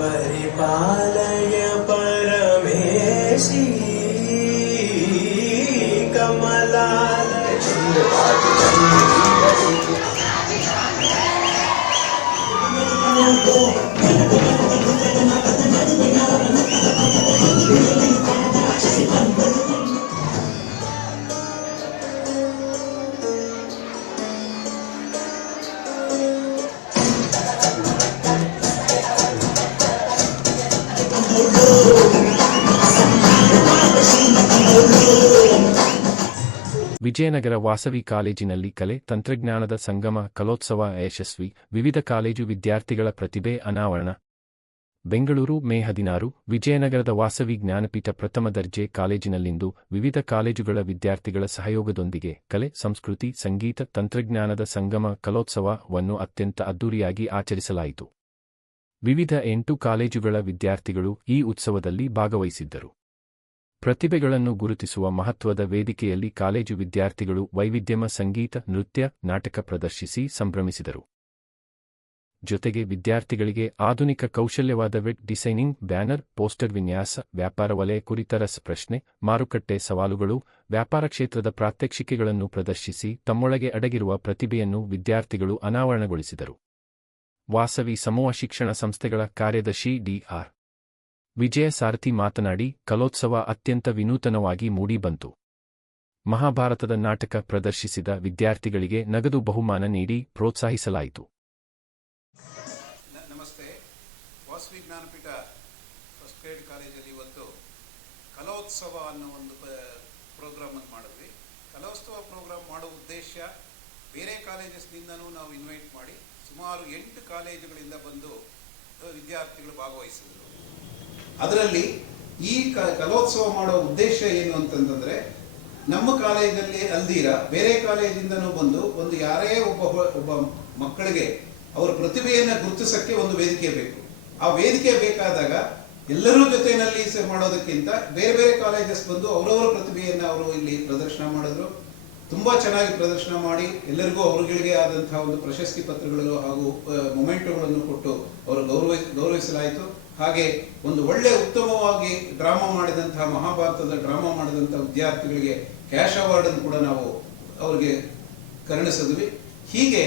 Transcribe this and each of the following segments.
परिपालय परमेशी कमलालय ವಿಜಯನಗರ ವಾಸವಿ ಕಾಲೇಜಿನಲ್ಲಿ ಕಲೆ ತಂತ್ರಜ್ಞಾನದ ಸಂಗಮ ಕಲೋತ್ಸವ ಯಶಸ್ವಿ, ವಿವಿಧ ಕಾಲೇಜು ವಿದ್ಯಾರ್ಥಿಗಳ ಪ್ರತಿಭೆ ಅನಾವರಣ. ಬೆಂಗಳೂರು ಮೇ 16 ವಿಜಯನಗರದ ವಾಸವಿ ಜ್ಞಾನಪೀಠ ಪ್ರಥಮ ದರ್ಜೆ ಕಾಲೇಜಿನಲ್ಲಿಂದು ವಿವಿಧ ಕಾಲೇಜುಗಳ ವಿದ್ಯಾರ್ಥಿಗಳ ಸಹಯೋಗದೊಂದಿಗೆ ಕಲೆ, ಸಂಸ್ಕೃತಿ, ಸಂಗೀತ, ತಂತ್ರಜ್ಞಾನದ ಸಂಗಮ ಕಲೋತ್ಸವವನ್ನು ಅತ್ಯಂತ ಅದ್ದೂರಿಯಾಗಿ ಆಚರಿಸಲಾಯಿತು. ವಿವಿಧ 8 ಕಾಲೇಜುಗಳ ವಿದ್ಯಾರ್ಥಿಗಳು ಈ ಉತ್ಸವದಲ್ಲಿ ಭಾಗವಹಿಸಿದ್ದರು. ಪ್ರತಿಭೆಗಳನ್ನು ಗುರುತಿಸುವ ಮಹತ್ವದ ವೇದಿಕೆಯಲ್ಲಿ ಕಾಲೇಜು ವಿದ್ಯಾರ್ಥಿಗಳು ವೈವಿಧ್ಯಮ ಸಂಗೀತ, ನೃತ್ಯ, ನಾಟಕ ಪ್ರದರ್ಶಿಸಿ ಸಂಭ್ರಮಿಸಿದರು. ಜೊತೆಗೆ ವಿದ್ಯಾರ್ಥಿಗಳಿಗೆ ಆಧುನಿಕ ಕೌಶಲ್ಯವಾದ ವೆಬ್ ಡಿಸೈನಿಂಗ್, ಬ್ಯಾನರ್, ಪೋಸ್ಟರ್ ವಿನ್ಯಾಸ, ವ್ಯಾಪಾರ ವಲಯ ಕುರಿತ ರಸಪ್ರಶ್ನೆ, ಮಾರುಕಟ್ಟೆ ಸವಾಲುಗಳು, ವ್ಯಾಪಾರ ಕ್ಷೇತ್ರದ ಪ್ರಾತ್ಯಕ್ಷಿಕೆಗಳನ್ನು ಪ್ರದರ್ಶಿಸಿ ತಮ್ಮೊಳಗೆ ಅಡಗಿರುವ ಪ್ರತಿಭೆಯನ್ನು ವಿದ್ಯಾರ್ಥಿಗಳು ಅನಾವರಣಗೊಳಿಸಿದರು. ವಾಸವಿ ಸಮೂಹ ಶಿಕ್ಷಣ ಸಂಸ್ಥೆಗಳ ಕಾರ್ಯದರ್ಶಿ ಡಿ.ಆರ್. ವಿಜಯ ಸಾರಥಿ ಮಾತನಾಡಿ, ಕಲೋತ್ಸವ ಅತ್ಯಂತ ವಿನೂತನವಾಗಿ ಮೂಡಿಬಂತು. ಮಹಾಭಾರತದ ನಾಟಕ ಪ್ರದರ್ಶಿಸಿದ ವಿದ್ಯಾರ್ಥಿಗಳಿಗೆ ನಗದು ಬಹುಮಾನ ನೀಡಿ ಪ್ರೋತ್ಸಾಹಿಸಲಾಯಿತು. ನಮಸ್ತೆ. ವಾಸವಿ ಜ್ಞಾನಪೀಠ ಫಸ್ಟ್ ಗ್ರೇಡ್ ಕಾಲೇಜಲ್ಲಿ ಇವತ್ತು ಕಲೋತ್ಸವ ಅನ್ನೋ ಒಂದು ಪ್ರೋಗ್ರಾಮ್ ಅನ್ನು ಮಾಡಿದ್ವಿ. ಕಲೋತ್ಸವ ಪ್ರೋಗ್ರಾಮ್ ಮಾಡೋ ಉದ್ದೇಶ, ಬೇರೆ ಕಾಲೇಜಸ್ನಿಂದನೂ ನಾವು ಇನ್ವೈಟ್ ಮಾಡಿ ಸುಮಾರು 8 ಕಾಲೇಜುಗಳಿಂದ ಬಂದು ವಿದ್ಯಾರ್ಥಿಗಳು ಭಾಗವಹಿಸಿದರು. ಅದರಲ್ಲಿ ಈ ಕಲೋತ್ಸವ ಮಾಡೋ ಉದ್ದೇಶ ಏನು ಅಂತಂದ್ರೆ, ನಮ್ಮ ಕಾಲೇಜಲ್ಲಿ ಅಲ್ದಿರ ಬೇರೆ ಕಾಲೇಜಿಂದನೂ ಬಂದು ಒಂದು ಯಾರೇ ಒಬ್ಬ ಮಕ್ಕಳಿಗೆ ಅವರ ಪ್ರತಿಭೆಯನ್ನು ಗುರುತಿಸಕ್ಕೆ ಒಂದು ವೇದಿಕೆ ಬೇಕು. ಆ ವೇದಿಕೆ ಬೇಕಾದಾಗ ಎಲ್ಲರೂ ಜೊತೆಯಲ್ಲಿ ಮಾಡೋದಕ್ಕಿಂತ ಬೇರೆ ಬೇರೆ ಕಾಲೇಜಸ್ ಬಂದು ಅವರವರ ಪ್ರತಿಭೆಯನ್ನು ಅವರು ಇಲ್ಲಿ ಪ್ರದರ್ಶನ ಮಾಡಿದ್ರು. ತುಂಬಾ ಚೆನ್ನಾಗಿ ಪ್ರದರ್ಶನ ಮಾಡಿ ಎಲ್ಲರಿಗೂ ಅವರುಗಳಿಗೆ ಆದಂತಹ ಒಂದು ಪ್ರಶಸ್ತಿ ಪತ್ರಗಳು ಹಾಗೂ ಮೊಮೆಂಟೋಗಳನ್ನು ಕೊಟ್ಟು ಅವರು ಗೌರವಿಸಲಾಯಿತು. ಹಾಗೆ ಒಂದು ಒಳ್ಳೆ ಉತ್ತಮವಾಗಿ ಡ್ರಾಮಾ ಮಾಡಿದಂತಹ, ಮಹಾಭಾರತದ ಡ್ರಾಮಾ ಮಾಡಿದಂತಹ ವಿದ್ಯಾರ್ಥಿಗಳಿಗೆ ಕ್ಯಾಶ್ ಅವಾರ್ಡ್ ಅನ್ನು ಕೂಡ ನಾವು ಅವರಿಗೆ ಕರುಣಿಸಿದ್ವಿ. ಹೀಗೆ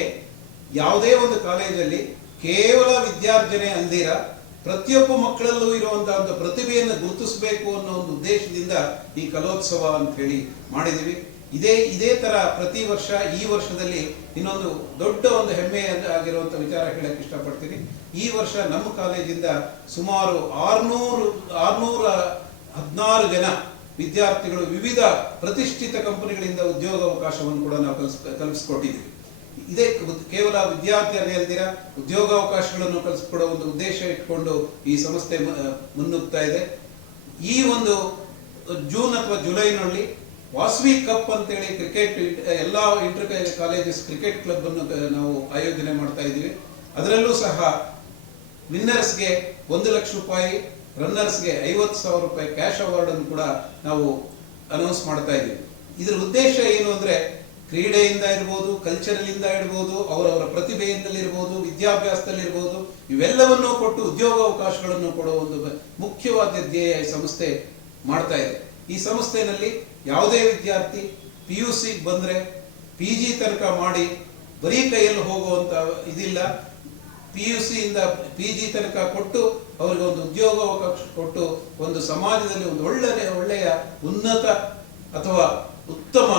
ಯಾವುದೇ ಒಂದು ಕಾಲೇಜಲ್ಲಿ ಕೇವಲ ವಿದ್ಯಾರ್ಜನೆ ಅಲ್ದಿರ ಪ್ರತಿಯೊಬ್ಬ ಮಕ್ಕಳಲ್ಲೂ ಇರುವಂತಹ ಒಂದು ಪ್ರತಿಭೆಯನ್ನು ಗುರುತಿಸಬೇಕು ಅನ್ನೋ ಒಂದು ಉದ್ದೇಶದಿಂದ ಈ ಕಲೋತ್ಸವ ಅಂತ ಹೇಳಿ ಮಾಡಿದೀವಿ. ಇದೇ ತರ ಪ್ರತಿ ವರ್ಷ, ಈ ವರ್ಷದಲ್ಲಿ ಇನ್ನೊಂದು ದೊಡ್ಡ ಒಂದು ಹೆಮ್ಮೆ ಆಗಿರುವಂತಹ ವಿಚಾರ ಹೇಳಕ್ ಇಷ್ಟಪಡ್ತೀನಿ. ಈ ವರ್ಷ ನಮ್ಮ ಕಾಲೇಜಿಂದ ಸುಮಾರು 616 ಜನ ವಿದ್ಯಾರ್ಥಿಗಳು ವಿವಿಧ ಪ್ರತಿಷ್ಠಿತ ಕಂಪನಿಗಳಿಂದ ಉದ್ಯೋಗಾವಕಾಶವನ್ನು ಕೂಡ ನಾವು ಕಲ್ಪಿಸಿಕೊಟ್ಟಿದ್ದೀವಿ. ಇದೇ ಕೇವಲ ವಿದ್ಯಾರ್ಥಿಯನ್ನೇ ಅಲ್ದಿರ ಉದ್ಯೋಗಾವಕಾಶಗಳನ್ನು ಕಲ್ಪಿಸಿಕೊಡೋ ಒಂದು ಉದ್ದೇಶ ಇಟ್ಕೊಂಡು ಈ ಸಂಸ್ಥೆ ಮುನ್ನುಗ್ತಾ ಇದೆ. ಈ ಒಂದು ಜೂನ್ ಅಥವಾ ಜುಲೈನಲ್ಲಿ ವಾಸವಿ ಕಪ್ ಅಂತೇಳಿ ಕ್ರಿಕೆಟ್ ಎಲ್ಲಾ ಇಂಟರ್ ಕಾಲೇಜಸ್ ಕ್ರಿಕೆಟ್ ಕ್ಲಬ್ ಅನ್ನು ನಾವು ಆಯೋಜನೆ ಮಾಡ್ತಾ ಇದ್ದೀವಿ. ಅದರಲ್ಲೂ ಸಹ ವಿನ್ನರ್ಸ್ಗೆ 1 ಲಕ್ಷ ರೂಪಾಯಿ, ರನ್ನರ್ಸ್ಗೆ 50,000 ರೂಪಾಯಿ ಕ್ಯಾಶ್ ಅವಾರ್ಡ್ ಅನ್ನು ಕೂಡ ನಾವು ಅನೌನ್ಸ್ ಮಾಡ್ತಾ ಇದ್ದೀವಿ. ಇದರ ಉದ್ದೇಶ ಏನು ಅಂದ್ರೆ, ಕ್ರೀಡೆಯಿಂದ ಇರ್ಬೋದು, ಕಲ್ಚರಲ್ ಇಂದ ಇರ್ಬೋದು, ಅವರವರ ಪ್ರತಿಭೆಯಿಂದಲಿರ್ಬೋದು, ವಿದ್ಯಾಭ್ಯಾಸದಲ್ಲಿರ್ಬೋದು, ಇವೆಲ್ಲವನ್ನೂ ಕೊಟ್ಟು ಉದ್ಯೋಗಾವಕಾಶಗಳನ್ನು ಕೊಡುವ ಒಂದು ಮುಖ್ಯವಾದ ಧ್ಯೇಯ ಈ ಸಂಸ್ಥೆ ಮಾಡ್ತಾ ಇದೆ. ಈ ಸಂಸ್ಥೆಯಲ್ಲಿ ಯಾವುದೇ ವಿದ್ಯಾರ್ಥಿ PUC ಬಂದ್ರೆ PG ತನಕ ಮಾಡಿ ಬರೀ ಕೈಯಲ್ಲಿ ಹೋಗುವಂತ ಇದಿಲ್ಲ. PUC ಇಂದ PG ತನಕ ಕೊಟ್ಟು ಅವರಿಗೆ ಒಂದು ಉದ್ಯೋಗಾವಕಾಶ ಕೊಟ್ಟು ಒಂದು ಸಮಾಜದಲ್ಲಿ ಒಂದು ಒಳ್ಳೆಯ ಉನ್ನತ ಅಥವಾ ಉತ್ತಮ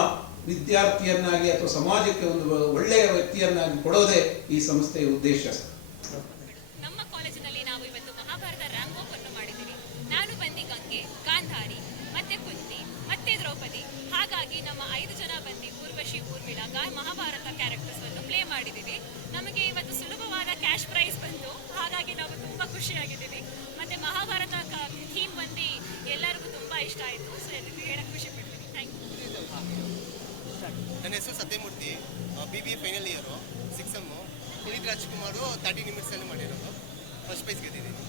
ವಿದ್ಯಾರ್ಥಿಯನ್ನಾಗಿ ಅಥವಾ ಸಮಾಜಕ್ಕೆ ಒಂದು ಒಳ್ಳೆಯ ವ್ಯಕ್ತಿಯನ್ನಾಗಿ ಕೊಡೋದೇ ಈ ಸಂಸ್ಥೆಯ ಉದ್ದೇಶ. ನಮ್ಮ ಕಾಲೇಜಿನಲ್ಲಿ ನಾವು ಇವತ್ತು ಮಹಾಭಾರತ ರ್ಯಾಂಪ್ ವಾಕ್ ಅನ್ನು ಮಾಡಿದ್ದೀವಿ. ನಾನು ಬಂದಿ ಗಂಗೆ, ಗಾಂಧಾರಿ, ಮತ್ತೆ ಕುಂತಿ, ಮತ್ತೆ ದ್ರೌಪದಿ. ಹಾಗಾಗಿ ನಮ್ಮ 5 ಜನ ಬಂದು ಊರ್ವಶಿ, ಊರ್ಮಿಳಾ ಮಹಾಭಾರತ ಕ್ಯಾರೆಕ್ಟರ್ಸ್ ಅನ್ನು ಪ್ಲೇ ಮಾಡಿದ್ದೀವಿ. ನಮಗೆ ಇವತ್ತು ಸುಲಭವಾದ ಕ್ಯಾಶ್ ಪ್ರೈಸ್ ಬಂತು. ಹಾಗಾಗಿ ನಾವು ತುಂಬಾ ಖುಷಿಯಾಗಿದ್ದೀವಿ. ಮತ್ತೆ ಮಹಾಭಾರತ ಥೀಮ್ ಬಂದು ಎಲ್ಲರಿಗೂ ತುಂಬಾ ಇಷ್ಟ ಆಯಿತು. ಸೊ ಇದಕ್ಕೆ ಹೇಳಕ್ ಖುಷಿ ಪಡ್ತೀನಿ. Thank you. ನನ್ನ ಹೆಸರು Sathyamurthy, BBA final year, 6 Puneeth Rajkumar 30 ನಿಮಿಟ್ಸಲ್ಲಿ ಮಾಡಿರೋದು. First prize ಗೆದ್ದಿದ್ದೀನಿ.